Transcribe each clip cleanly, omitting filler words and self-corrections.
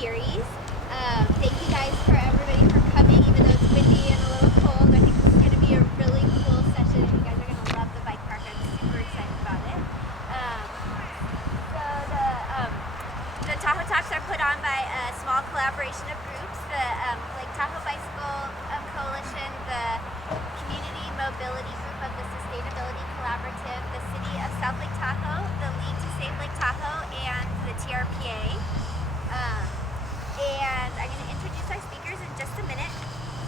series. Thank you guys for everybody for coming, even though it's windy and a little cold. I think this is going to be a really cool session, and you guys are going to love the bike park. I'm super excited about it. The Tahoe Talks are put on by a small collaboration of groups, the Lake Tahoe Bicycle Coalition, the Community Mobility Group of the Sustainability Collaborative, the City of South Lake Tahoe, the League to Save Lake Tahoe, and the TRPA. And I'm going to introduce our speakers in just a minute.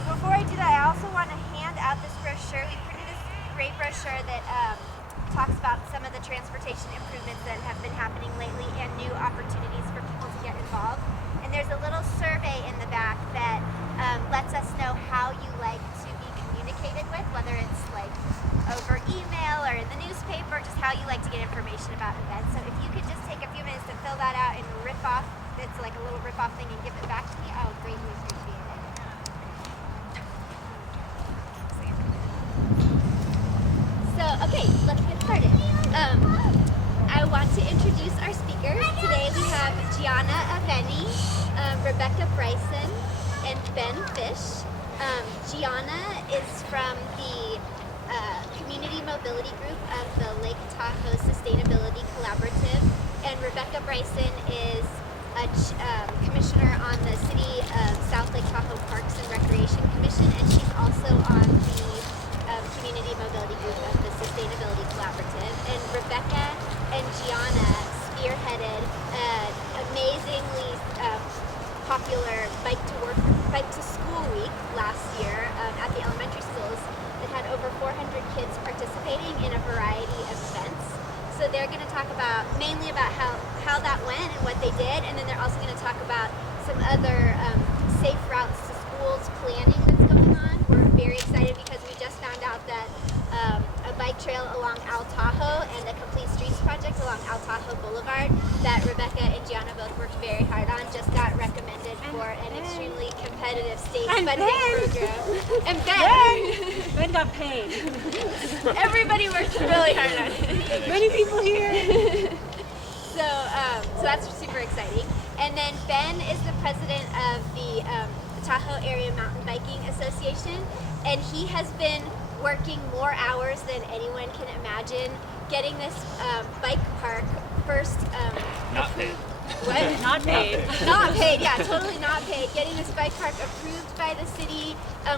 But before I do that, I also want to hand out this brochure. We printed this great brochure that talks about some of the transportation improvements that have been happening lately and new opportunities for people to get involved. And there's a little survey in the back that lets us know how you like to be communicated with, whether it's like over email or in the newspaper, just how you like to get information about events. So if you could just take a few minutes to fill that out and rip off, it's like a little rip off thing, and give it back to me, I would greatly appreciate it. So, okay, let's get started. I want to introduce our speakers. Today we have Gianna Aveni, Rebecca Bryson, and Ben Fish. Gianna is from the Community Mobility Group of the Lake Tahoe Sustainability Collaborative, and Rebecca Bryson is a commissioner on the City of South Lake Tahoe Parks and Recreation Commission, and she's also on the Community Mobility Group of the Sustainability Collaborative. And Rebecca and Gianna spearheaded an amazingly popular bike to school week last year at the elementary schools that had over 400 kids participating in a variety of events. So they're going to talk about mainly about how that went and what they did, and then they're also going to talk about some other safe routes to schools planning that's going on. We're very excited because we just found out that a bike trail along Al Tahoe and a complete streets project along Al Tahoe Boulevard that Rebecca and Gianna both worked very hard on just got recommended for an extremely competitive state funding program. And Ben got paid. Everybody worked really hard on it. Many people here. So that's super exciting. And then Ben is the president of the Tahoe Area Mountain Biking Association, and he has been working more hours than anyone can imagine getting this bike park first. Not paid. What? Not paid. Not paid, yeah, totally not paid. Getting this bike park approved by the city,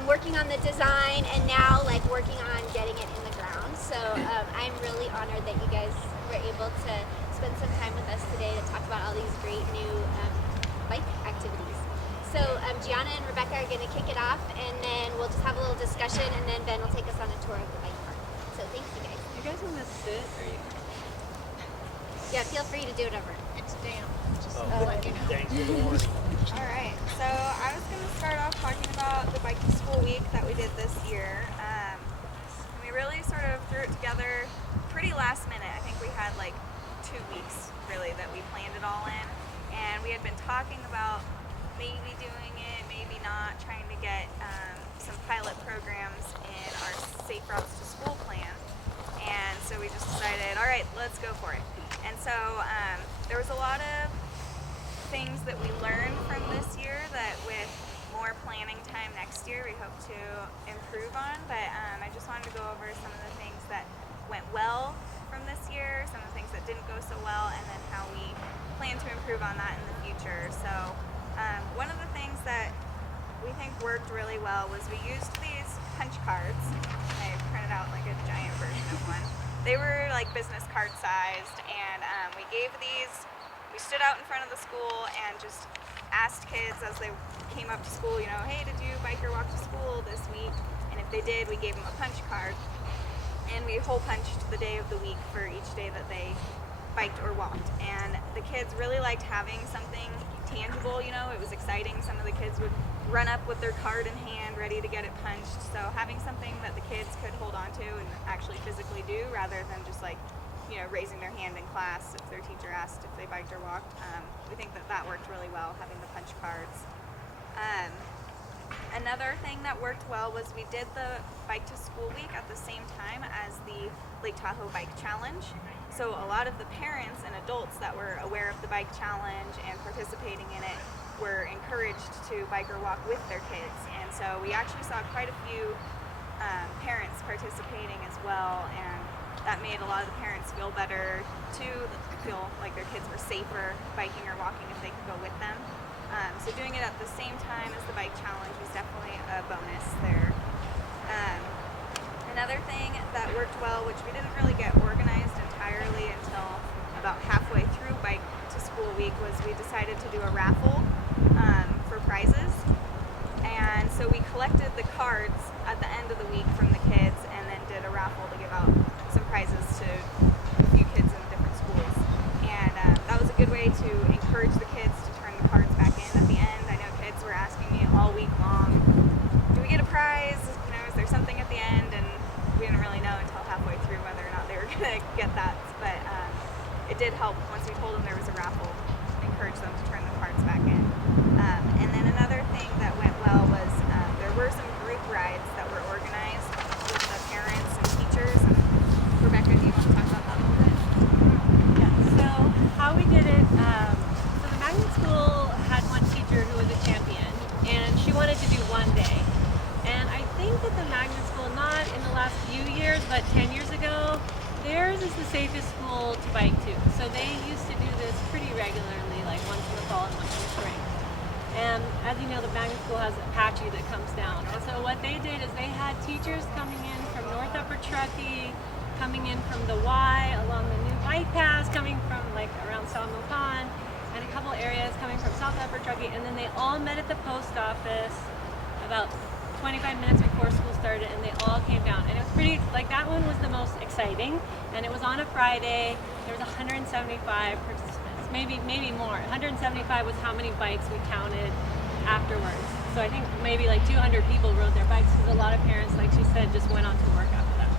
working on the design, and now like working on getting it in the ground. So I'm really honored that you guys were able to spend some time with us today to talk about all these great new bike activities. So Gianna and Rebecca are going to kick it off, and then we'll just have a little discussion, and then Ben will take us on a tour of the bike park. So thanks, you guys. You guys want to sit? Or you... Yeah, feel free to do whatever. It's damp. Just Thanks for the warning. Alright, so I was going to start off talking about the Bike to School Week that we did this year. We really sort of threw it together pretty last minute. I think we had like 2 weeks really that we planned it all in, and we had been talking about maybe doing it, maybe not, trying to get some pilot programs in our Safe Routes to School plan. And so we just decided, all right, let's go for it. And so there was a lot of things that we learned from this year that with more planning time next year we hope to improve on. But I just wanted to go over some of the things that went well from this year, some of the things that didn't go so well, and then how we plan to improve on that in the future. So one of the things that we think worked really well was we used these punch cards. I printed out like a giant version of one. They were like business card sized, and we gave these, we stood out in front of the school and just asked kids as they came up to school, you know, hey, did you bike or walk to school this week? And if they did, we gave them a punch card, and we hole punched the day of the week for each day that they biked or walked. And the kids really liked having something tangible, you know, it was exciting. Some of the kids would run up with their card in hand ready to get it punched. So having something that the kids could hold on to and actually physically do rather than just like, you know, raising their hand in class if their teacher asked if they biked or walked. We think that worked really well, having the punch cards. Another thing that worked well was we did the Bike to School Week at the same time as the Lake Tahoe Bike Challenge. So a lot of the parents and adults that were aware of the bike challenge and participating in it were encouraged to bike or walk with their kids. And so we actually saw quite a few parents participating as well, and that made a lot of the parents feel better too, feel like their kids were safer biking or walking if they could go with them. So doing it at the same time as the bike challenge was definitely a bonus there. Another thing that worked well, which we didn't really get organized entirely until about halfway through Bike to School Week, was we decided to do a raffle for prizes. And so we collected the cards at the end of the week from the kids and then did a raffle to give out some prizes to a few kids in different schools. And that was a good way to encourage the kids to turn the cards back in at the end. I know kids were asking me all week long, do we get a prize? You know, is there something at the end? And we didn't really know until halfway through whether or not they were going to get that. But it did help once we told them there was a raffle, encourage them to turn the cards back in. And then another thing that went well was there were some group rides that were organized with the parents and teachers. And Rebecca, do you want to talk about that a little bit? Yeah, so how we did it, so the magnet school had one teacher who was a champion, and she wanted to do one day. And I think that the magnet school, not in the last few years, but 10 years ago, theirs is the safest school to bike to. So they used to do this pretty regularly, like once in the fall and once in the spring. And as you know, the magnet school has Apache that comes down. And so what they did is they had teachers coming in from North Upper Truckee, coming in from the Y along the new bike paths, coming from like around Sawmill Pond, and a couple areas coming from South Upper Truckee, and then they all met at the post office about 25 minutes before school started, and they all came down. And it was pretty, like that one was the most exciting, and it was on a Friday. There was 175 participants, maybe more. 175 was how many bikes we counted afterwards. So I think maybe like 200 people rode their bikes, because a lot of parents, like she said, just went on to work after that.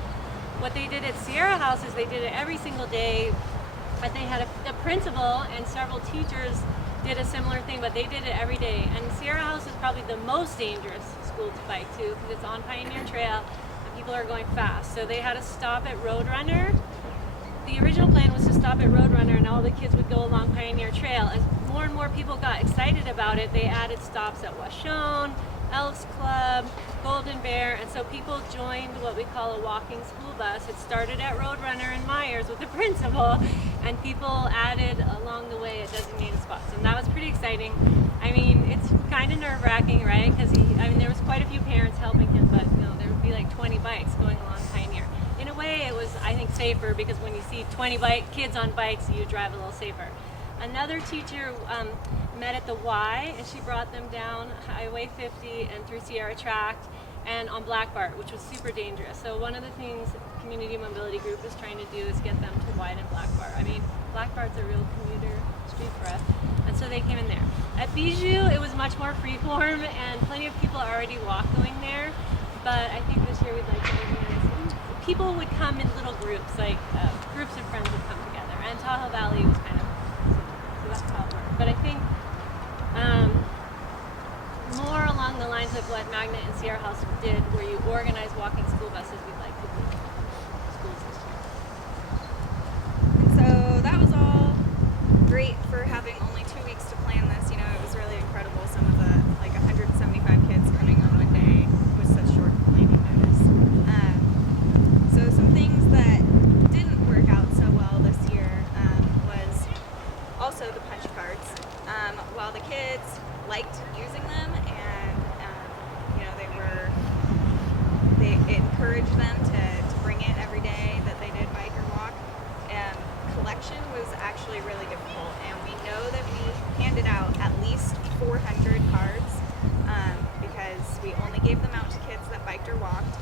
What they did at Sierra House is they did it every single day, but they had a principal and several teachers did a similar thing, but they did it every day. And Sierra House is probably the most dangerous school to bike to, because it's on Pioneer Trail and people are going fast. So they had a stop at Roadrunner. The original plan was to stop at Roadrunner and all the kids would go along Pioneer Trail. As more and more people got excited about it, they added stops at Washone, Elks Club, Golden Bear, and so people joined what we call a walking school bus. It started at Roadrunner and Myers with the principal, and people added along the way at designated spots, and that was pretty exciting. I mean, it's kind of nerve-wracking, right? Because there was quite a few parents helping him, but there would be like 20 bikes going along Pioneer. In a way, it was, I think, safer, because when you see 20 kids on bikes, you drive a little safer. Another teacher met at the Y, and she brought them down Highway 50 and through Sierra Tract and on Black Bart, which was super dangerous. So one of the things the Community Mobility Group is trying to do is get them to widen Black Bart. I mean, Black Bart's a real commuter street for us, and so they came in there. At Bijou, it was much more freeform, and plenty of people already walk going there, but I think this year we'd like to organize. People would come in little groups, like groups of friends would come together, and Tahoe Valley was kind of so that's how it worked. But I think more along the lines of what Magnet and Sierra House did, where you organize walking school buses, we'd like to do schools this year. And so that was all great for having only 2 weeks to plan this. You know, it was really incredible. Some of the 175 kids coming on one day with such short planning notice. So some things that didn't work out so well this year was also the punch cards. While the kids liked using them, and it encouraged them to bring it every day that they did bike or walk, collection was actually really difficult, and we know that we handed out at least 400 cards because we only gave them out to kids that biked or walked,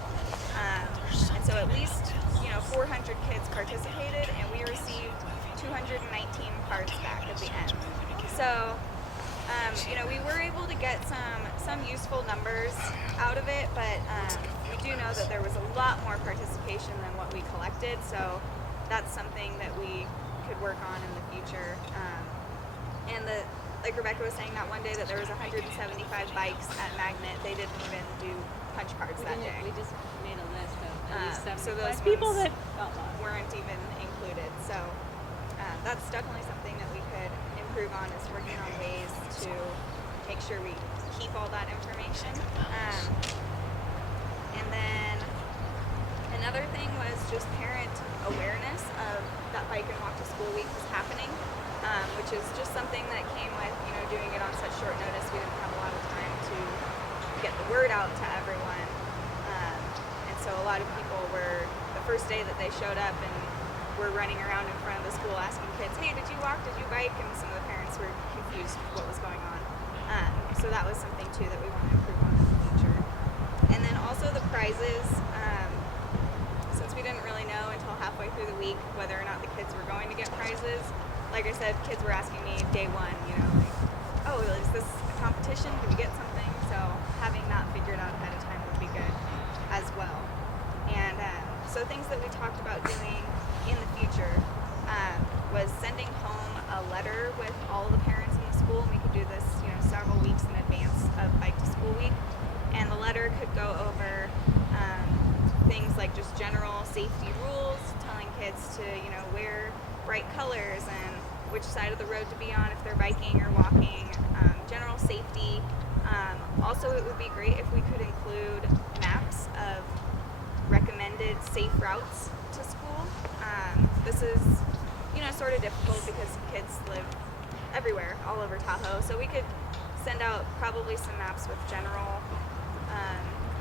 and so at least 400 kids participated, and we received 219 cards back at the end. So we were able to get some useful numbers out of it, but we do know that there was a lot more participation than what we collected, so that's something that we could work on in the future. And like Rebecca was saying, that one day that there was 175 bikes at Magnet, they didn't even do punch cards that day. We just made a list of at least 75 so those people ones that got lost. weren't even included. So that's definitely something that we could improve on, is working on ways to make sure we keep all that information. And then another thing was just parent awareness of that Bike and Walk to School Week was happening, which is just something that came with, doing it on such short notice. We didn't have a lot of time to get the word out to everyone. And so a lot of people were, the first day that they showed up and were running around in front of the school asking kids, hey, did you walk, did you bike? And some of the parents were confused what was going on. So that was something too that we want to improve on in the future. And then also the prizes, since we didn't really know until halfway through the week whether or not the kids were going to get prizes. Like I said, kids were asking me day one, like, oh, is this a competition? Can we get something? So having that figured out ahead of time would be good as well. And so things that we talked about doing in the future was sending home a letter with all the parents in the school, and we could do this, several weeks in advance of Bike to School Week. And the letter could go over things like just general safety rules, telling kids to, wear bright colors and which side of the road to be on if they're biking or walking, general safety. Also, it would be great if we could include maps of recommended safe routes to school. This is, sort of difficult because kids live everywhere, all over Tahoe. So we could send out probably some maps with general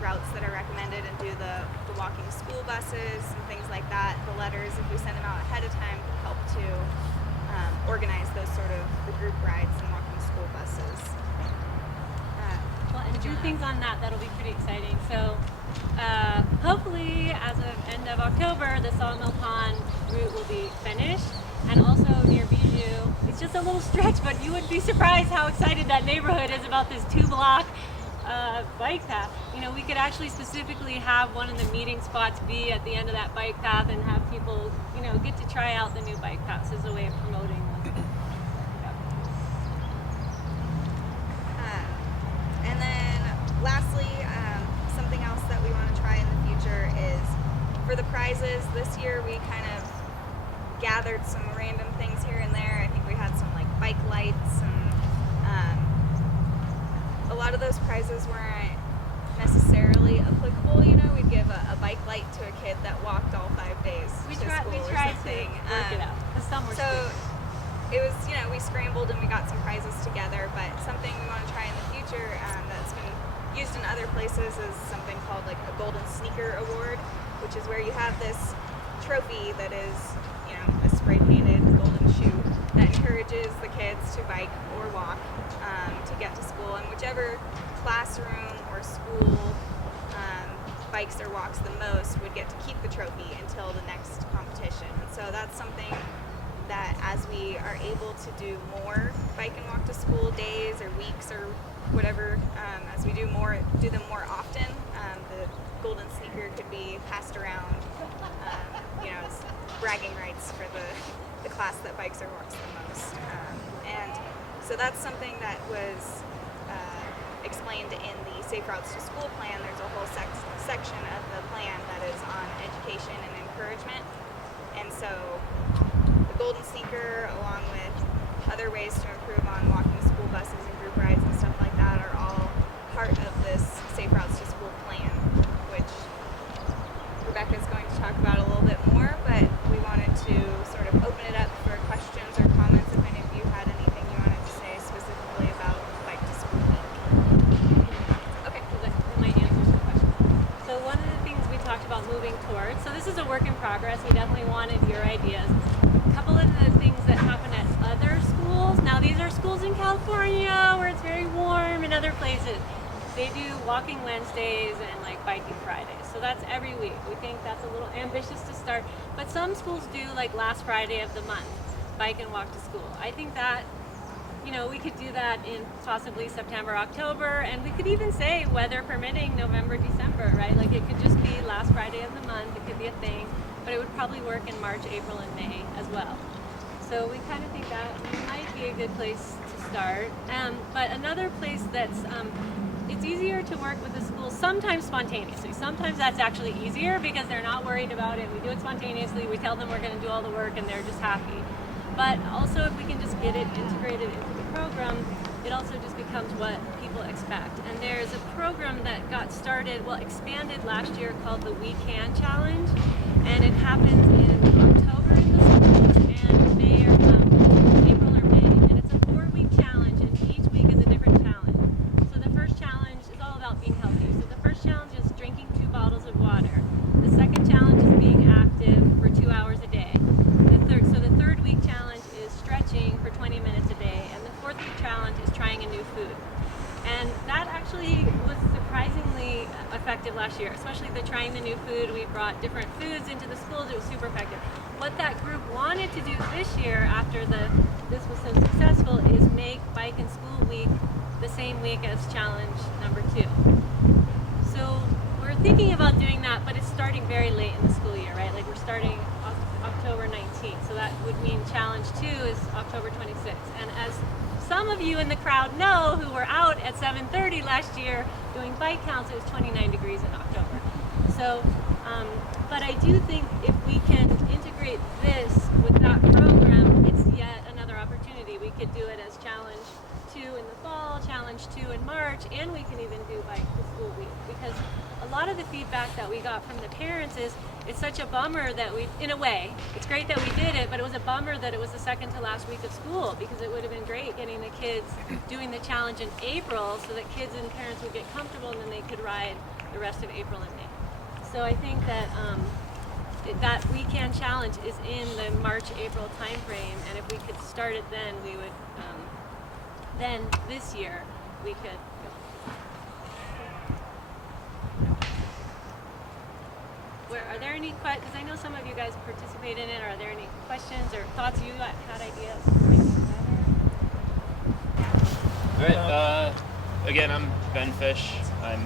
routes that are recommended and do the walking school buses and things like that. The letters, if we send them out ahead of time, could help to organize those sort of the group rides and walking school buses. Well, and a few things on that that'll be pretty exciting. So hopefully as of end of October, the Sawmill Pond route will be finished. And also near Bijou, it's just a little stretch, but you would be surprised how excited that neighborhood is about this 2-block bike path. We could actually specifically have one of the meeting spots be at the end of that bike path and have people, get to try out the new bike paths as a way of promoting them. And then lastly, something else that we want to try in the future is for the prizes. This year we kind of gathered some random things here and there. I think we had some bike lights, and a lot of those prizes weren't necessarily applicable. We'd give a bike light to a kid that walked all 5 days We to tried school to or work something. it out. 'Cause some were So it was, we scrambled and we got some prizes together, but something we want to try in the future that's been used in other places is something called a Golden Sneaker Award, which is where you have this trophy that is, a spray painted golden shoe that encourages the kids to bike or walk to get to school, and whichever classroom or school bikes or walks the most would get to keep the trophy until the next competition. And so that's something that as we are able to do more Bike and Walk to School days or weeks or whatever, as we do them more often, the golden sneaker could be passed around, as bragging rights for the class that bikes or walks the most. And so that's something that was explained in the Safe Routes to School plan. There's a whole section of the plan that is on education and encouragement. And so the golden sneaker, along with other ways to improve on walking school buses and group rides and stuff like that, are all part of this Safe Routes to School plan, which Rebecca's going to talk about a little bit more, but we wanted to sort of open it up for questions or comments if any of you had anything you wanted to say specifically about Bike to School Week. Okay. That might answer some questions. So one of the things we talked about moving towards, so this is a work in progress, we definitely wanted your ideas. A couple of the things that happen at other schools, now these are schools in California where it's very warm, and other places. They do walking Wednesdays and biking Fridays. So that's every week. We think that's a little ambitious to start. But some schools do last Friday of the month, bike and walk to school. I think that, we could do that in possibly September, October, and we could even say, weather permitting, November, December, right? It could just be last Friday of the month. It could be a thing, but it would probably work in March, April, and May as well. So we kind of think that might be a good place to start. But another place that's it's easier to work with the schools sometimes spontaneously. Sometimes that's actually easier because they're not worried about it. We do it spontaneously. We tell them we're going to do all the work and they're just happy. But also if we can just get it integrated into the program, it also just becomes what people expect. And there's a program that got started, expanded last year called the We Can Challenge, and it happens in October in the schools and May or April or May, and it's a 4-week challenge, and each week is a different challenge. So the first challenge is all about being healthy. So the first challenge is drinking 2 bottles of water. The second challenge is being active for 2 hours a day. The third week challenge is stretching for 20 minutes a day, and the 4th week challenge is trying a new food. And that actually was surprisingly effective last year, especially the trying the new food. We brought different foods into the schools. It was super effective. What that group wanted to do this year, after this was so successful, is make Bike and School Week the same week as challenge number 2. So we're thinking about doing that, but it's starting very late in the school year, right? Like we're starting October 19th, so that would mean challenge 2 is October 26th. And as some of you in the crowd know, who were out at 7:30 last year doing bike counts, it was 29 degrees in October. So, but I do think if we can integrate this with that program, it's yet another opportunity. We could do it as challenge 2 in the fall, challenge 2 in March, and we can even do Bike to School Week, because a lot of the feedback that we got from the parents is it's such a bummer that in a way, it's great that we did it, but it was a bummer that it was the second to last week of school, because it would have been great getting the kids doing the challenge in April so that kids and parents would get comfortable and then they could ride the rest of April and May. So I think that that We Can Challenge is in the March-April time frame, and if we could start it then, we would, then this year we could go. Are there any questions? Because I know some of you guys participate in it. Are there any questions or thoughts? You had ideas? All right. Again, I'm Ben Fish. I'm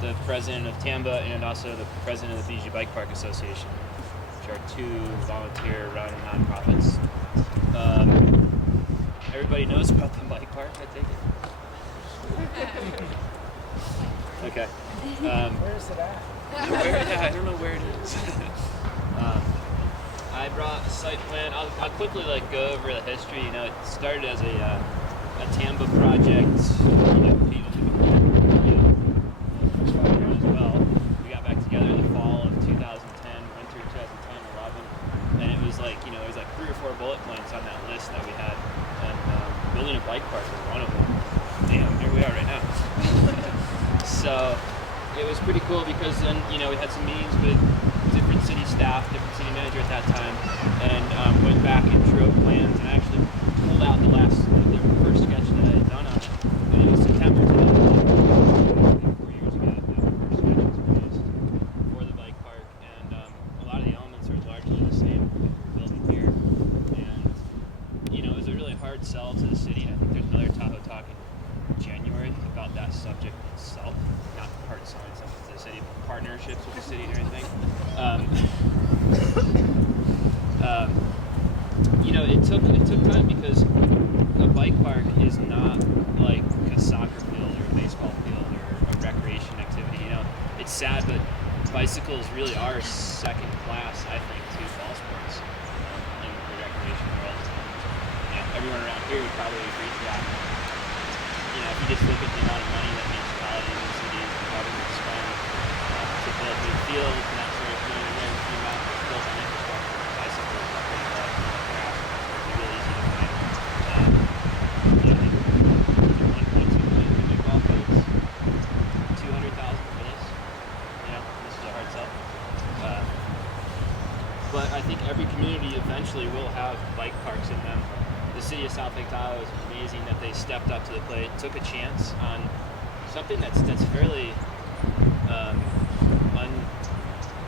the president of TAMBA and also the president of the BG Bike Park Association, which are 2 volunteer-run nonprofits. Everybody knows about the bike park, I take it? Okay. Where is it at? I don't know where it is. I brought a site plan. I'll quickly go over the history. It started as a TAMBA project. As well. We got back together in the fall of 2010, winter 2010, 11, and it was it was 3 or 4 bullet points on that list that we had, and building a bike park was one of them. Damn, here we are right now. So it was pretty cool because then, we had some meetings with different city staff, different city manager at that time, and went back and drew up plans and actually pulled out the first sketch that I had done on it. And it was September 2011, 4 years ago, that the first sketch was released for the bike park, and a lot of the elements are largely the same that we're building here. And, it was a really hard sell to the city, and I think there's another Tahoe talk in January about that subject itself. Not hard selling something to the city, but partnerships with the city or anything. It took time because a bike park is not like a soccer field or a baseball field or a recreation activity. It's sad, but bicycles really are second class, I think, to fall sports in the recreation world. Everyone around here would probably agree to that. If you just look at the amount of money that municipalities and cities and governments spend to build new fields and that sort of thing, and then the amount that's built on infrastructure, bicycles are pretty low, grass is really easy to find. 1.2 million for new golf fields, 200,000 for this. This is a hard sell. But I think every community eventually will have bike parks in them. The city of South Lake Tahoe is amazing that they stepped up to the plate, took a chance on something that's fairly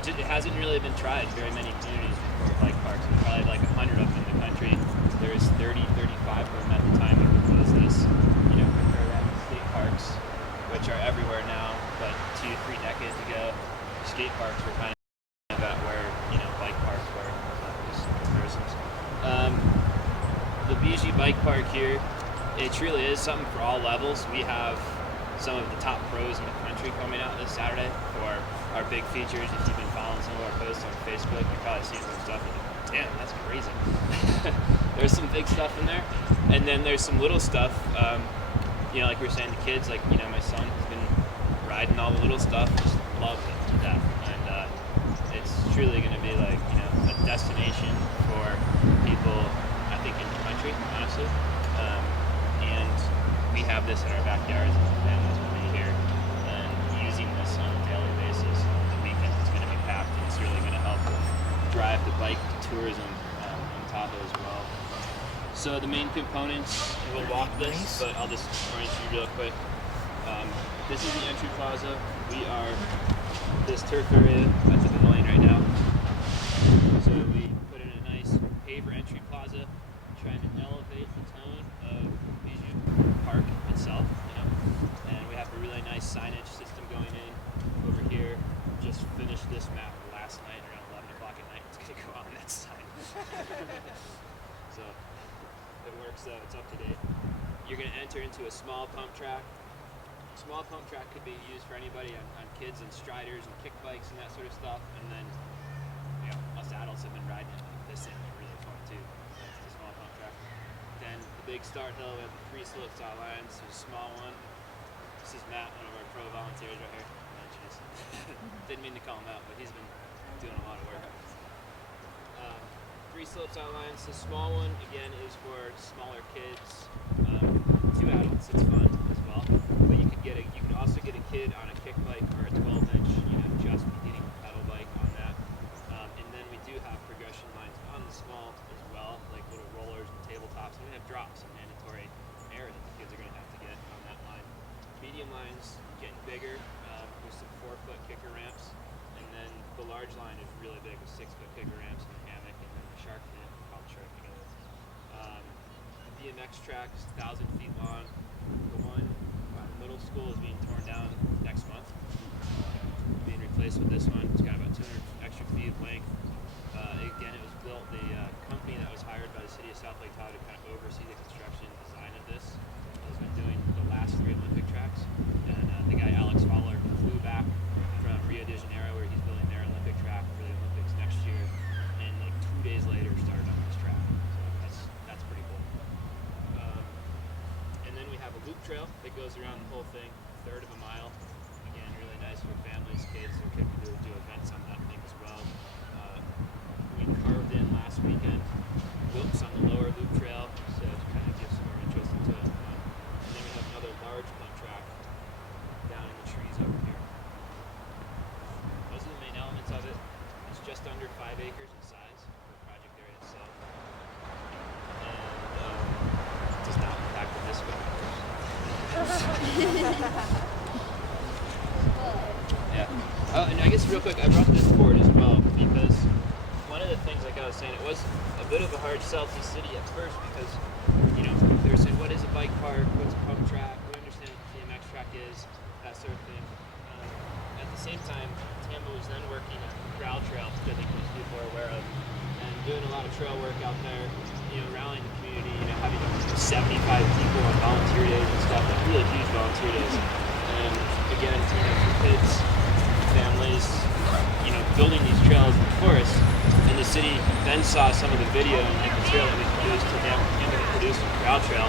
it hasn't really been tried in very many communities before bike parks. There's probably 100 of them in the country. There's 30, 35 of them at the time we proposed this. Compare that to skate parks, which are everywhere now, but 2 to 3 decades ago, skate parks were kind of at where bike parks were. Just comparisons. The BG Bike Park here, it truly is something for all levels. We have some of the top pros in the country coming out this Saturday for our big features. If you've been following some of our posts on Facebook, you've probably seen some stuff with damn, that's crazy. There's some big stuff in there, and then there's some little stuff. Like we were saying, the kids, like my son has been riding all the little stuff, just loves it to death, and it's truly going to be like a destination for people, I think, in the country, honestly. And we have this in our backyards, and the families will be here and using this on a daily basis. The weekend it's going to be packed, and it's really going to help drive the bike tourism in Tahoe as well. So the main components, we'll walk this, but I'll just orient you real quick. This is the entry plaza. We are this turf area at the pavilion right now. So we put in a nice paver entry plaza, trying to elevate the tone of Bijou Park itself. And we have a really nice signage system going in over here. Just finished this map last night around 11 o'clock at night. It's gonna go on that sign. So it works though, it's up to date. You're going to enter into a small pump track. Small pump track could be used for anybody on kids and striders and kick bikes and that sort of stuff. And then, us adults have been riding it like this, and it's really fun too. That's the small pump track. Then the big start hill, we have the 3 slope style lines. There's a small one. This is Matt, one of our pro volunteers right here. Oh, jeez. Didn't mean to call him out, but he's been doing a lot of work. 3 slope style lines. The small one, again, is for smaller kids, 2 adults. It's fun as well. But you could also get a kid on a kick bike or a 12-inch, just beginning pedal bike on that. And then we do have progression lines on the small as well, like little rollers and tabletops. And we have drops and mandatory air that the kids are going to have to get on that line. Medium lines getting bigger with some 4-foot kicker ramps. And then the large line is really big with 6-foot kicker ramps and a hammock, and then the shark fin called shark together. The BMX track is 1,000 feet long. The one by the middle school is being torn down next month, being replaced with this one. It's got about 200 extra feet of length. Again, it was built, the company that was hired by the city of South Lake Tahoe to kind of oversee the construction and design of this has been doing the last 3 Olympic tracks. And the guy Alex Waller flew back from Rio de Janeiro, where he's building their Olympic track for the Olympics next year, and like 2 days later started on this track. So that's pretty cool. And then we have a loop trail that goes around the whole thing, 1/3 of a mile. Again, really nice for families, kids, or kids can do events on that thing as well. We carved in last weekend whoops on the lower loop trail, so to kind of give some more interest into it. And then we have another large pump track down in the trees over here. Those are the main elements of it. It's just under 5 acres in size for the project area itself. And it does not impact the disc golf course. Yeah. And I guess real quick, I brought this board as well because one of the things, like I was saying, it was a bit of a hard sell to the city at first because, they were saying, what is a bike park? What's a pump track? We understand what the BMX track is, that sort of thing. At the same time, Tambo was then working at the Corral Trail, which I think most people are aware of, and doing a lot of trail work out there, rallying the community, having 75 people on volunteer days and stuff, like really huge volunteer days. And again, for kids, families, building these trails in the forest. And the city then saw some of the video and material that we produced to them, produced from Corral Trail.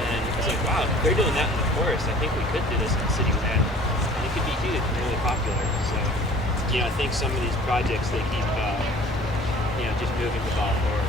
And it's like, wow, if they're doing that in the forest, I think we could do this in city land. And it could be huge and really popular. So, I think some of these projects, they keep, just moving the ball forward.